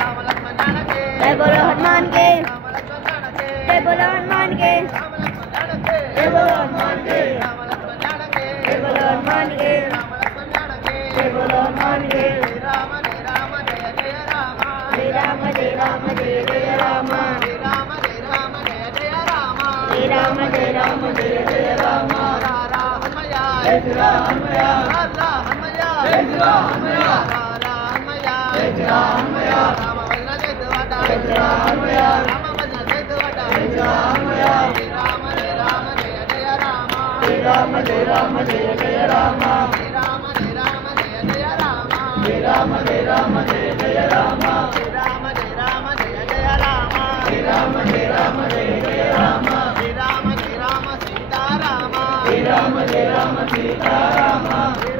जय बोलो हनुमान के, जय बोलो हनुमान के, जय बोलो हनुमान के, जय बोलो हनुमान के, जय बोलो हनुमान के। हरे राम जय राम जय जय राम, हरे राम जय राम जय जय राम, हरे राम जय राम जय जय राम। जय श्री राम जय श्री राम जय श्री राम राम जय राम जय जय राम, राम जय राम जय जय राम, राम जय राम जय जय राम, राम जय राम जय जय राम, राम जय राम जय जय राम, राम जय राम सीता राम, राम जय राम सीता राम,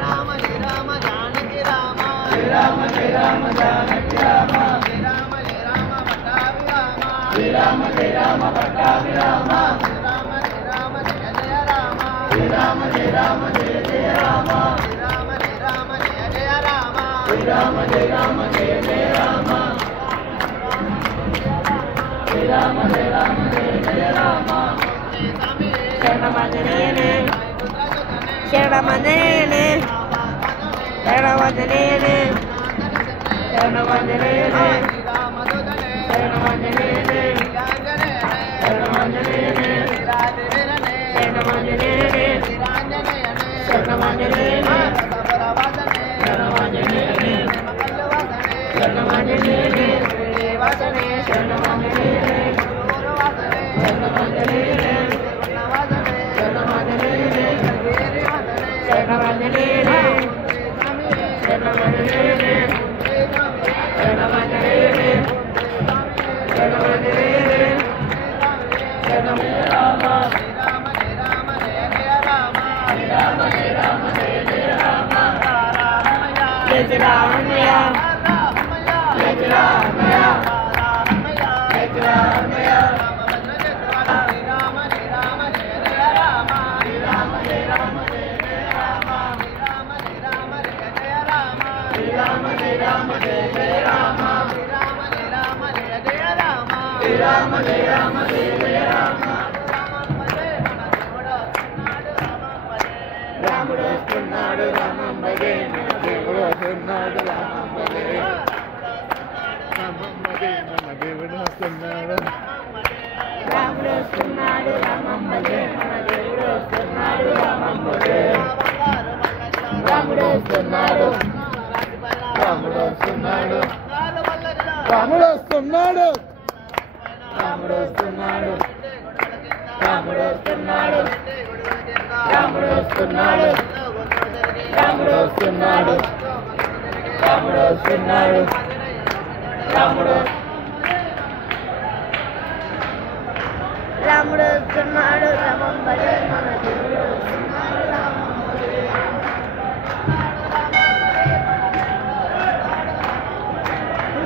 राम जय राम जानकी राम, राम जय राम जानकी राम, राम जय राम पट्टाभि राम, राम जय राम पट्टाभि राम, राम जय राम जय जय राम, राम जय राम जय जय राम, राम जय राम जय जय राम, राम जय राम जय जय राम, राम जय राम जय जय राम। शरणमंजनेने शरणमंजनेने शरणमंजनेने शरणमंजनेने शरणमंजनेने शरणमंजनेने शरणमंजनेने शरणमंजनेने शरणमंजनेने शरणमंजनेने वासने शरणमंजनेने शरणमंजनेने शरणमंजनेने शरणमंजनेने शरणमंजनेने शरणमंजनेने शरणमंजनेने शरणमंजनेने राम राम जय राम जय जय राम, राम जय राम जय जय राम, जय जय राम मैया, जय जय राम मैया, जय जय राम मैया। राम जय राम जय जय राम, राम जय राम जय जय राम, राम जय राम जय जय राम, राम जय राम जय जय राम, राम जय राम जय जय राम, राम जय राम जय जय राम। రాముడు వస్తున్నాడు రామం భజే, మన దేవుడు వస్తున్నాడు రామం భజే, రామం భజే మన దేవుడు వస్తున్నాడు, రాముడు వస్తున్నాడు రామం భజే, మన దేవుడు వస్తున్నాడు రామం భజే, రాముడు వస్తున్నాడు రాముడు వస్తున్నాడు రాముడు వస్తున్నాడు రాముడు వస్తున్నాడు రాముడు వస్తున్నాడు రాముడు వస్తున్నాడు రాముడు వస్తున్నాడు రాముడు వస్తున్నాడు రాముడు రాముడు వస్తున్నాడు రామం భజే, మన దేవుడు వస్తున్నాడు రామం భజే,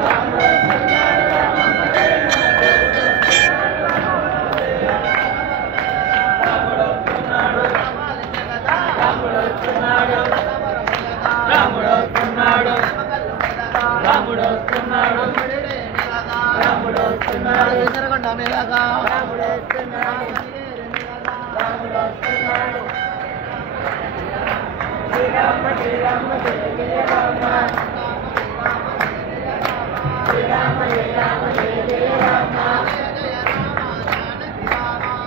రాముడు వస్తున్నాడు రామం భజే, మన దేవుడు రాముడు వస్తున్నాడు రాముడు వస్తున్నాడు రాముడు వస్తున్నాడు రాముడు వస్తున్నాడు రాముడు వస్తున్నాడు జరగండి మేలగా రాముడు వస్తున్నాడు రాముడు వస్తున్నాడు శ్రీరామ శ్రీరామ జయ జయ రామ, శ్రీరామ జయ రామ జయ జయ రామ,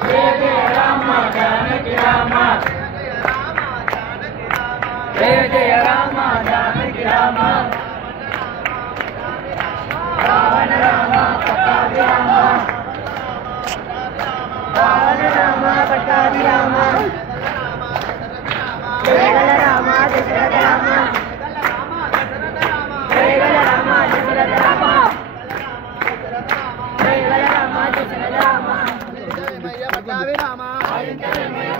జయ జయ రామ జానకి రామ, జయ జయ రామ జానకి రామ, రావణ రామ పట్టాభి రామ, రావణ రామ పట్టాభి రామ, జయగల రామ దశరథ రామ, జయగల రామ దశరథ రామ, జయగల రామ దశరథ రామ, పట్టాభి రామ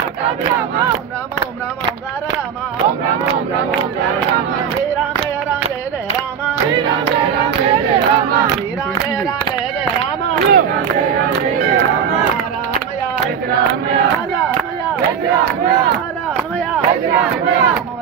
పట్టాభి రామ, ఓం రామ ఓం రామ ఓంకార రామ, ఓం రామ ఓం రామ ఓంకార రామ, శ్రీరామ జయ రామ జయ జయ రామ, శ్రీరామ జయ రామ జయ జయ రామ, శ్రీరామ జయ రామ జయ జయ రామ, శ్రీరామ జయ రామ జయ జయ రామ, రామయ్య రామయ్య రామయ్య రామయ్య రామయ్య రామయ్య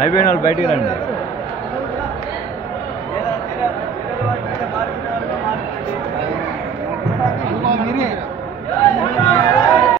అయిపోయిన వాళ్ళు బయటికి రండి.